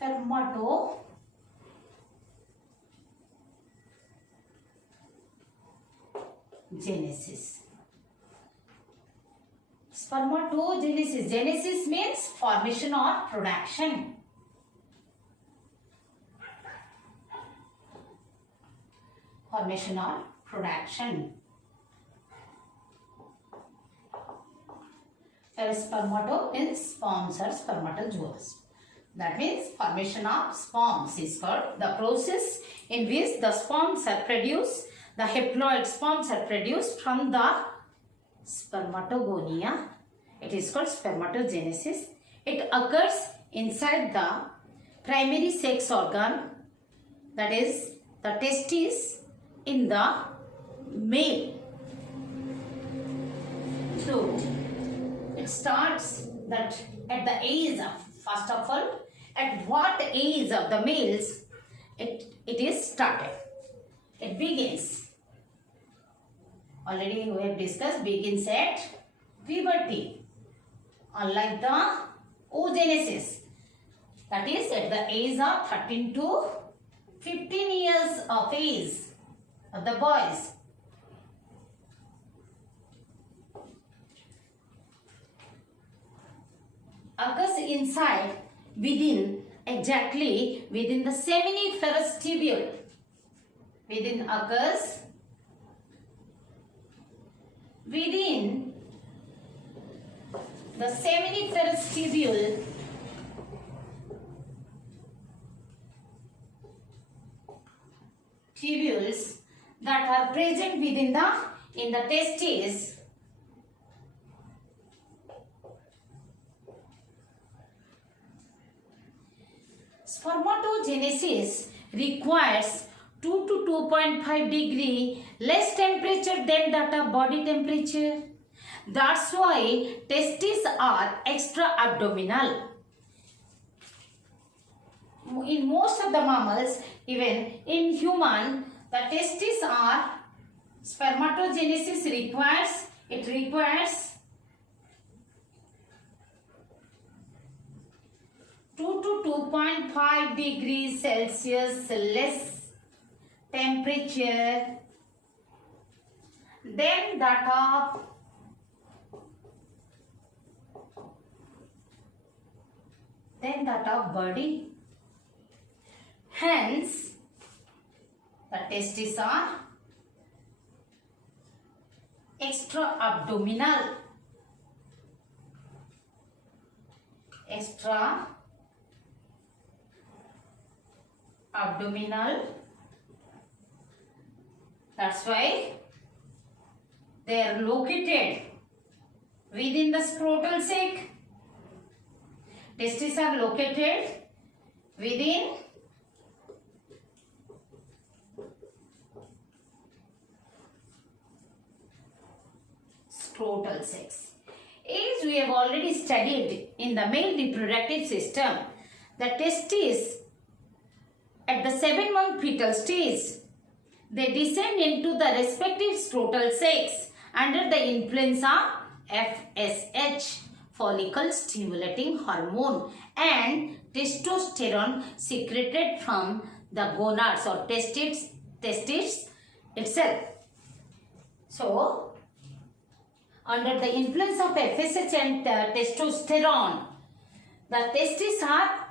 Spermatogenesis. Spermatogenesis. Genesis means formation or production. Formation or production. Spermato means sperms or spermatozoas. That means formation of sperms is called the process in which the sperms are produced. The haploid sperms are produced from the Spermatogonia. It is called spermatogenesis. It occurs inside the primary sex organ, that is the testes in the male. So it starts that at the age of, first of all, at what age of the males it is started. It begins. Already we have discussed, begins at puberty. Unlike the oogenesis, that is at the age of 13 to 15 years of age of the boys. Occurs inside, exactly within the seminiferous tubule. Occurs within the seminiferous tubule tubules that are present within in the testes. Spermatogenesis requires 2 to 2.5 degree less temperature than that of body temperature. That's why testes are extra-abdominal. In most of the mammals, even in human, the testes are spermatogenesis requires 2 to 2.5 degrees Celsius less temperature than that of body. Hence, the testes are extra-abdominal. That's why they are located within the scrotal sac. Testes are located within scrotal sacs. As we have already studied in the male reproductive system, the testes at the 7-month fetal stage, they descend into the respective scrotal sacs under the influence of FSH, follicle stimulating hormone, and testosterone secreted from the gonads or testes itself. So, under the influence of FSH and testosterone, the testes are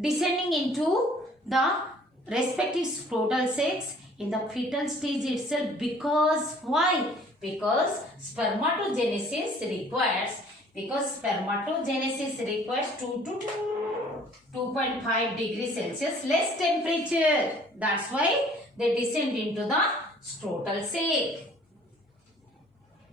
descending into the respective scrotal sacs in the fetal stage itself. Because why? Because spermatogenesis requires 2 to 2.5 degrees Celsius less temperature. That's why they descend into the scrotal sac.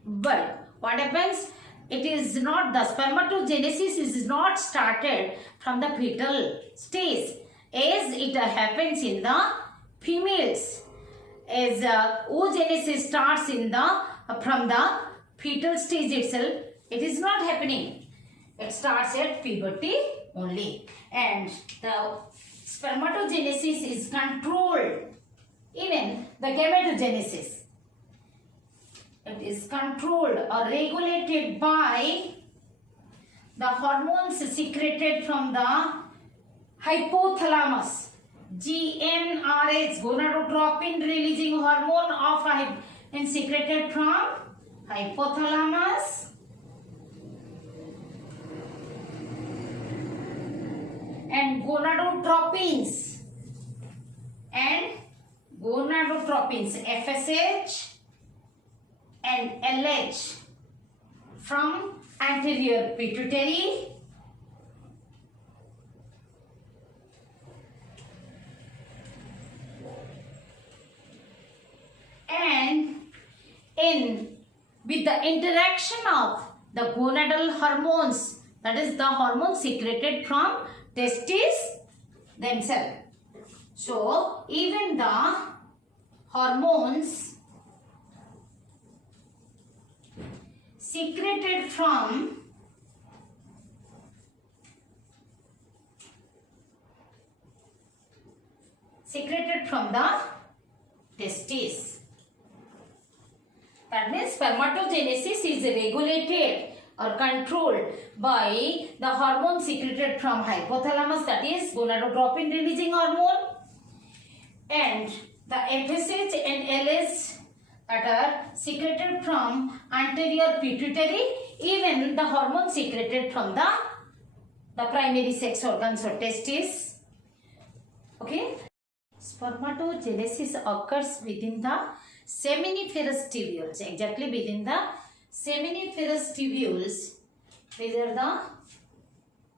But what happens? It is not, the spermatogenesis is not started from the fetal stage as it happens in the females. As oogenesis starts from the fetal stage itself, it is not happening. It starts at puberty only, and the spermatogenesis is controlled. Even the gametogenesis, it is controlled or regulated by the hormones secreted from the hypothalamus. GnRH, gonadotropin releasing hormone of and secreted from hypothalamus. And gonadotropins FSH and LH from anterior pituitary and with the interaction of the gonadal hormones, that is the hormone secreted from testes themselves. So even the hormones secreted from the testes. That means spermatogenesis is regulated or controlled by the hormone secreted from hypothalamus, that is gonadotropin releasing hormone, and the FSH and LH that are secreted from anterior pituitary, even the hormone secreted from the primary sex organs or testes. Okay. Spermatogenesis occurs within the seminiferous tubules, exactly within the seminiferous tubules. These are the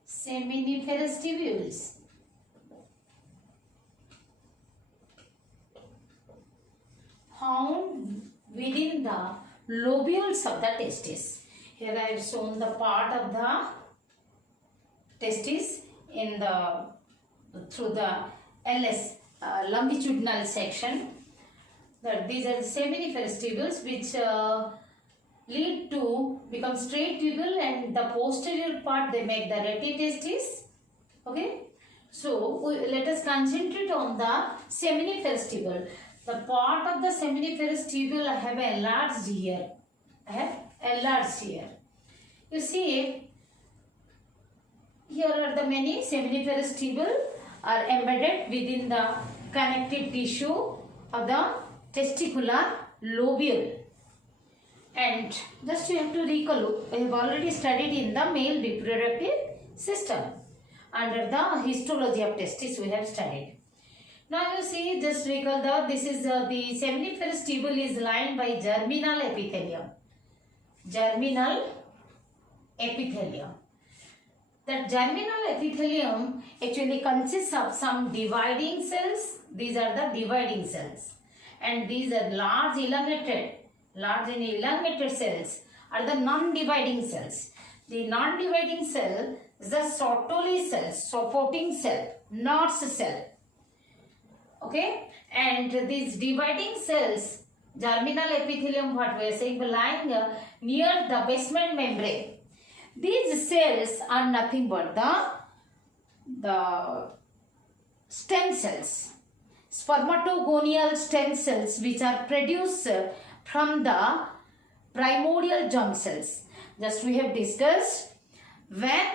seminiferous tubules. Found within the lobules of the testis. Here I have shown the part of the testis in the through the LS longitudinal section. That these are the seminiferous tubules which lead to become straight tubule, and the posterior part they make the retitestis. Okay, so let us concentrate on the seminiferous tubule. The part of the seminiferous tubule I have enlarged here. You see, here are the many seminiferous tubule are embedded within the connective tissue of the testicular lobule. And just you have to recall, we have already studied in the male reproductive system. Under the histology of testis we have studied. Now you see, just recall that this is the seminiferous tubule is lined by germinal epithelium. Germinal epithelium. That germinal epithelium actually consists of some dividing cells. These are the dividing cells. And these are large and elongated cells are the non-dividing cells. The non-dividing cell is the Sertoli cell, supporting cell, Notch cell. Okay, and these dividing cells, germinal epithelium, what we are saying, lying near the basement membrane. These cells are nothing but the stem cells, spermatogonial stem cells, which are produced from the primordial germ cells. Just we have discussed, when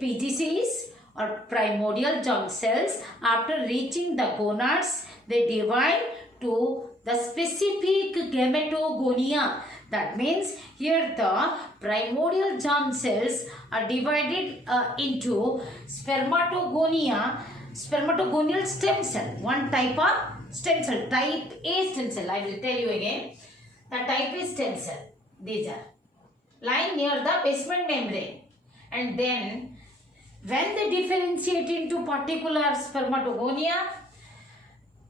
PGCs or primordial germ cells, after reaching the gonads, they divide to the specific Spermatogonia. That means here the primordial germ cells are divided into Spermatogonia, spermatogonial stem cell, one type of stem cell, type A stem cell. I will tell you again. The type A stem cell, these are lying near the basement membrane, and then when they differentiate into particular Spermatogonia,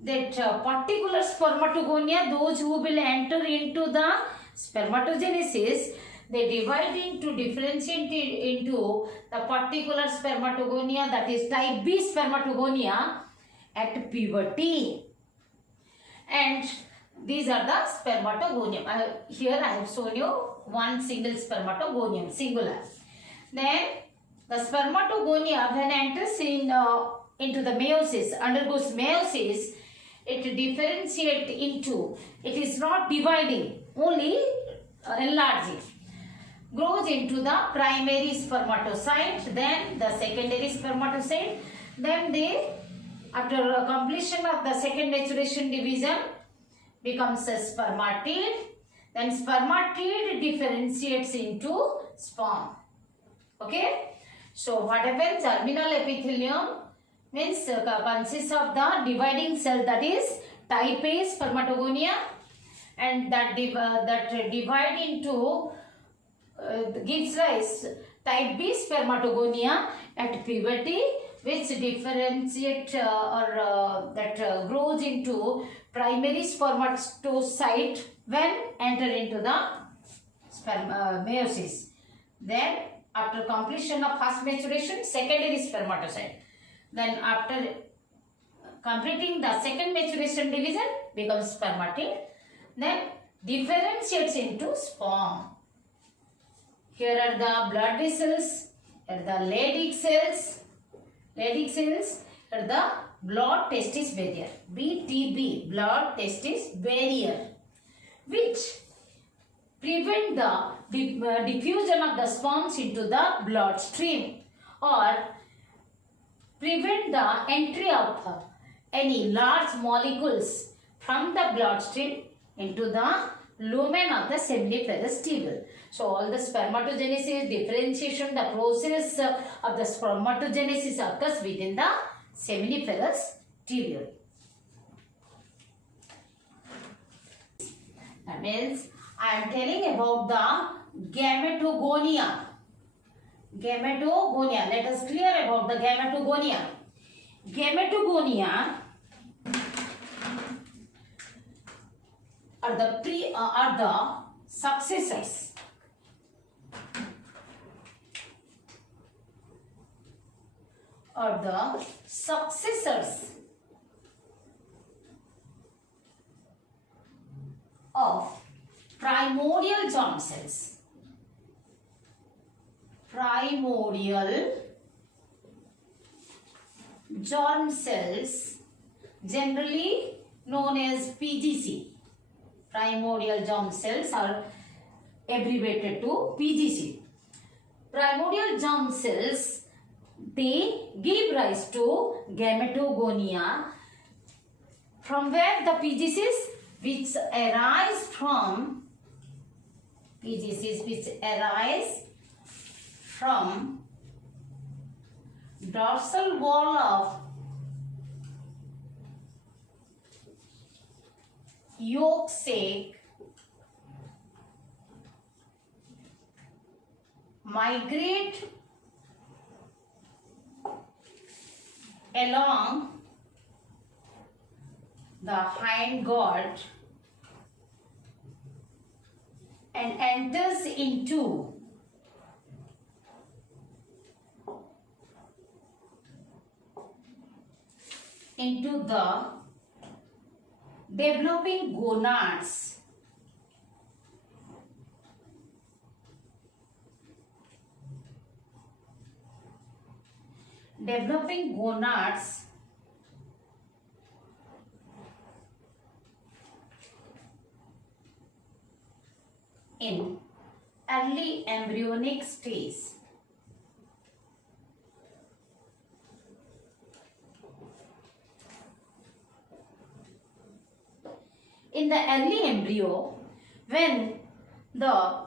that particular Spermatogonia, those who will enter into the spermatogenesis, they divide into, differentiate into the particular Spermatogonia, that is type B Spermatogonia, at puberty. And these are the Spermatogonium. Here I have shown you one single Spermatogonium, singular. Then the Spermatogonia, when enters into the meiosis, undergoes meiosis, it differentiates into, it is not dividing, only enlarging. grows into the primary spermatocyte, then the secondary spermatocyte, then they, after completion of the second maturation division, becomes a spermatid. Then spermatid differentiates into sperm. Okay. So what happens? Germinal epithelium means consists of the dividing cell, that is type A spermatogonia, and that divide into gives rise type B spermatogonia at puberty, which differentiate grows into primary spermatocyte when enter into the meiosis. Then after completion of first maturation, secondary spermatocyte. Then after completing the second maturation division, becomes spermatid. Then differentiates into sperm. Here are the blood vessels, here are the Leydig cells. Leydig cells are the blood testis barrier, BTB, blood testis barrier, which prevent the diffusion of the sperms into the bloodstream, or prevent the entry of any large molecules from the bloodstream into the lumen of the seminiferous tubule. So all the spermatogenesis, differentiation, the process of the spermatogenesis occurs within the seminiferous tubule. That means I am telling about the Gametogonia. Gametogonia. Let us clear about the Gametogonia. Gametogonia are the successors of primordial germ cells. Primordial germ cells, generally known as PGC. Primordial germ cells are abbreviated to PGC. Primordial germ cells, they give rise to Gametogonia, from where the PGCs which arise from dorsal wall of yolk sac migrate along the hindgut and enters into the developing gonads. Developing gonads in early embryonic stage. In the early embryo, when the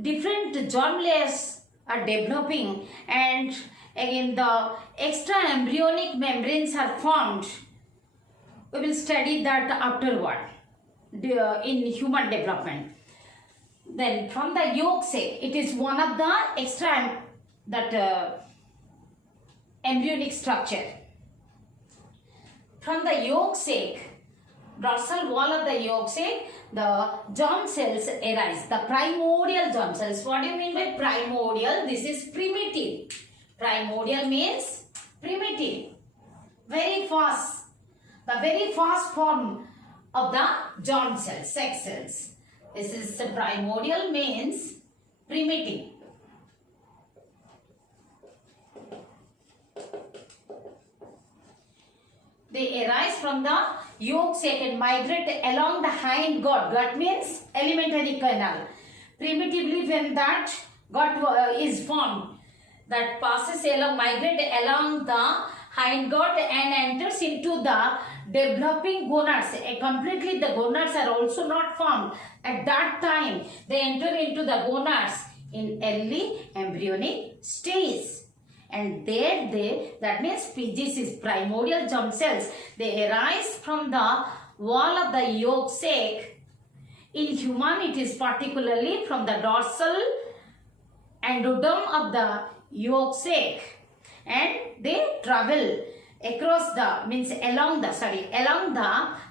different germ layers are developing and again the extra embryonic membranes are formed, we will study that afterward in human development. Then from the yolk sac, it is one of the extra embryonic structure. From the yolk sac, dorsal wall of the yolk sac, the germ cells arise, the primordial germ cells. What do you mean by primordial? This is primitive. Primordial means primitive, very fast, the very fast form of the germ cells, sex cells. This is primordial means primitive. They arise from the yolk sac and migrate along the hindgut. Gut means alimentary canal. primitively when that is formed, that passes along, migrate along the hindgut and enters into the developing gonads. Completely the gonads are also not formed. At that time, they enter into the gonads in early embryonic stage. And there that means PGCs, primordial germ cells, they arise from the wall of the yolk sac. In human, it is particularly from the dorsal endoderm of the yolk sac, and they travel across the along the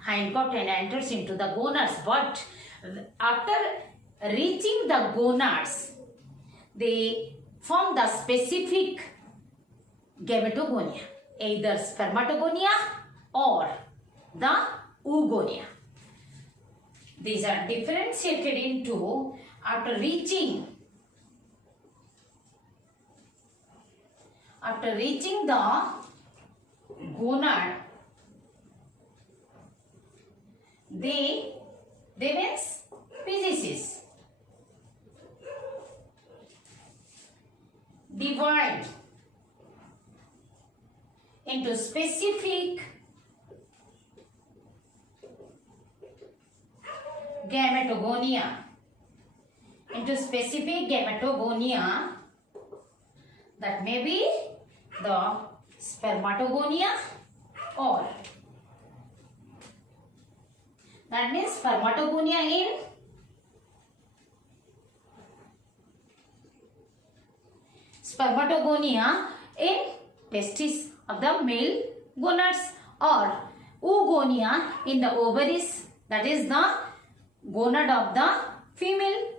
hindgut and enters into the gonads. But after reaching the gonads, they form the specific Gametogonia, either Spermatogonia or the Oogonia. These are differentiated into after reaching the gonad, they means PGCs divide into specific Gametogonia, that may be the Spermatogonia, or that means Spermatogonia in testes of the male gonads, or Oogonia in the ovaries, that is the gonad of the female.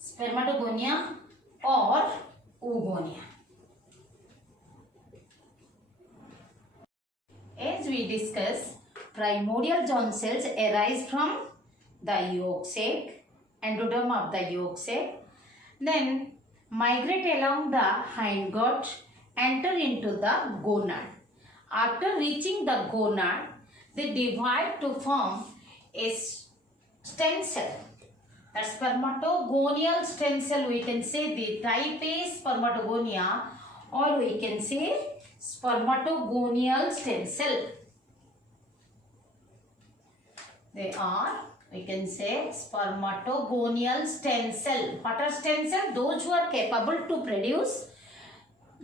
Spermatogonia or Oogonia. As we discussed, primordial germ cells arise from the yolk sac, endoderm of the yolk sac, then migrate along the hindgut, enter into the gonad. After reaching the gonad, they divide to form a stem cell. A spermatogonial stem cell, we can say the type A Spermatogonia, or we can say spermatogonial stem cell. They are, we can say, spermatogonial stem cell. What are stem cell? Those who are capable to produce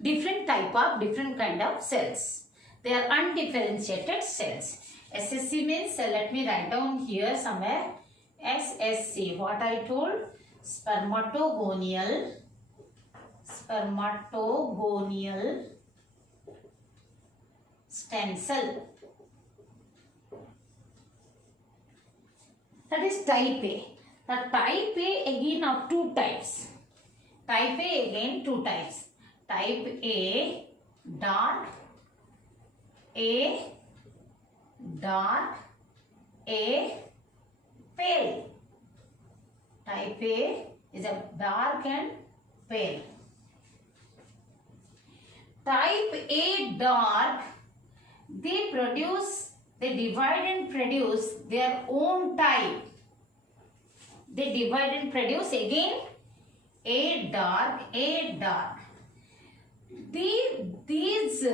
different kind of cells. They are undifferentiated cells. SSC means, let me write down here somewhere. SSC, what I told, spermatogonial stem cell. That is type A. The type A again of two types. Type A again two types. Type A dark, A pale. Type A is a dark and pale. Type A dark, they divide and produce their own type. They divide and produce again A dark. These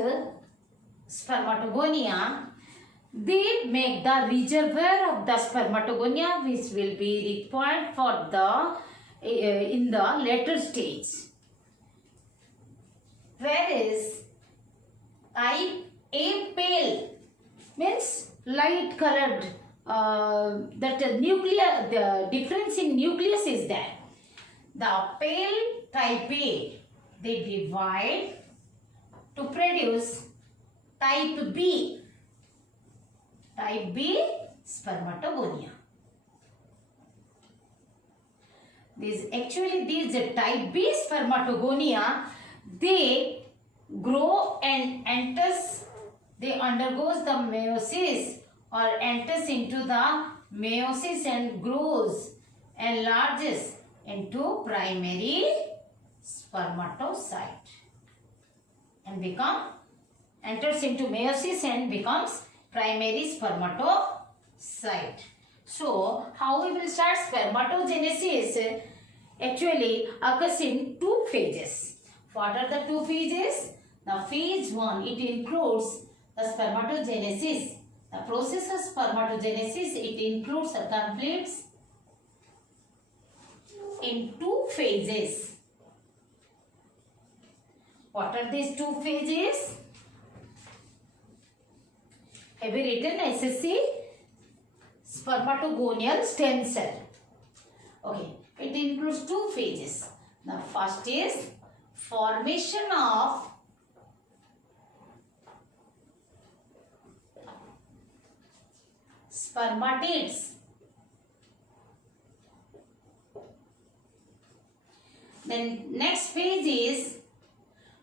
Spermatogonia, they make the reservoir of the Spermatogonia, which will be required for the in the later stage. Whereas type A pale means light colored. The difference in nucleus is there. The pale type A, they divide to produce type B. Type B Spermatogonia. These type B Spermatogonia, they grow and they undergoes the meiosis or enters into the meiosis and grows, enlarges into primary spermatocyte and enters into meiosis and becomes primary spermatocyte. So, how we will start? Spermatogenesis actually occurs in two phases. What are the two phases? The phase 1, it includes the spermatogenesis. The process of spermatogenesis, it includes or completes in two phases. What are these two phases? Have you written SSC? Spermatogonial stem cell. Okay, it includes two phases. The first is formation of spermatids. Then next phase is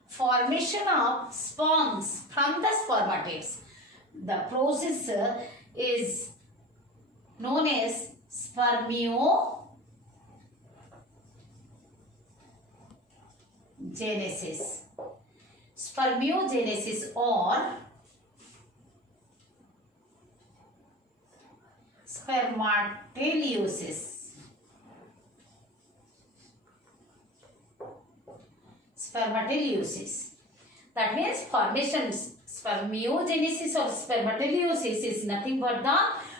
formation of sperms from the spermatids. The process is known as spermiogenesis. Spermiogenesis or spermatogenesis. Spermatogenesis. That means formation. Spermiogenesis or spermatogenesis is nothing but the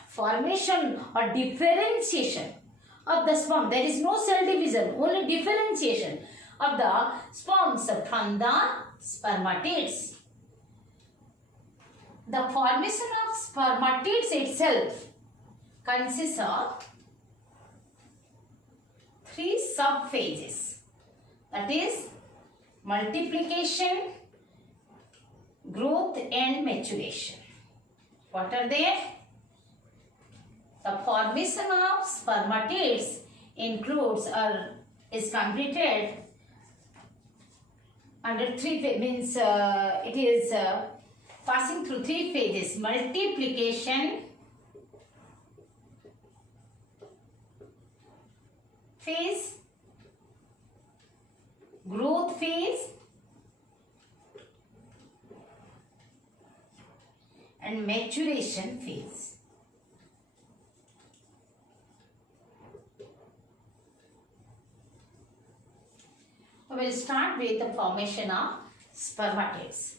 formation or differentiation of the sperm. There is no cell division, only differentiation of the sperms from the spermatids. The formation of spermatids itself consists of three subphases. That is multiplication, growth and maturation. What are they? The formation of spermatids includes or is completed under three means it is passing through three phases: multiplication phase, growth phase and maturation phase. We will start with the formation of spermatids.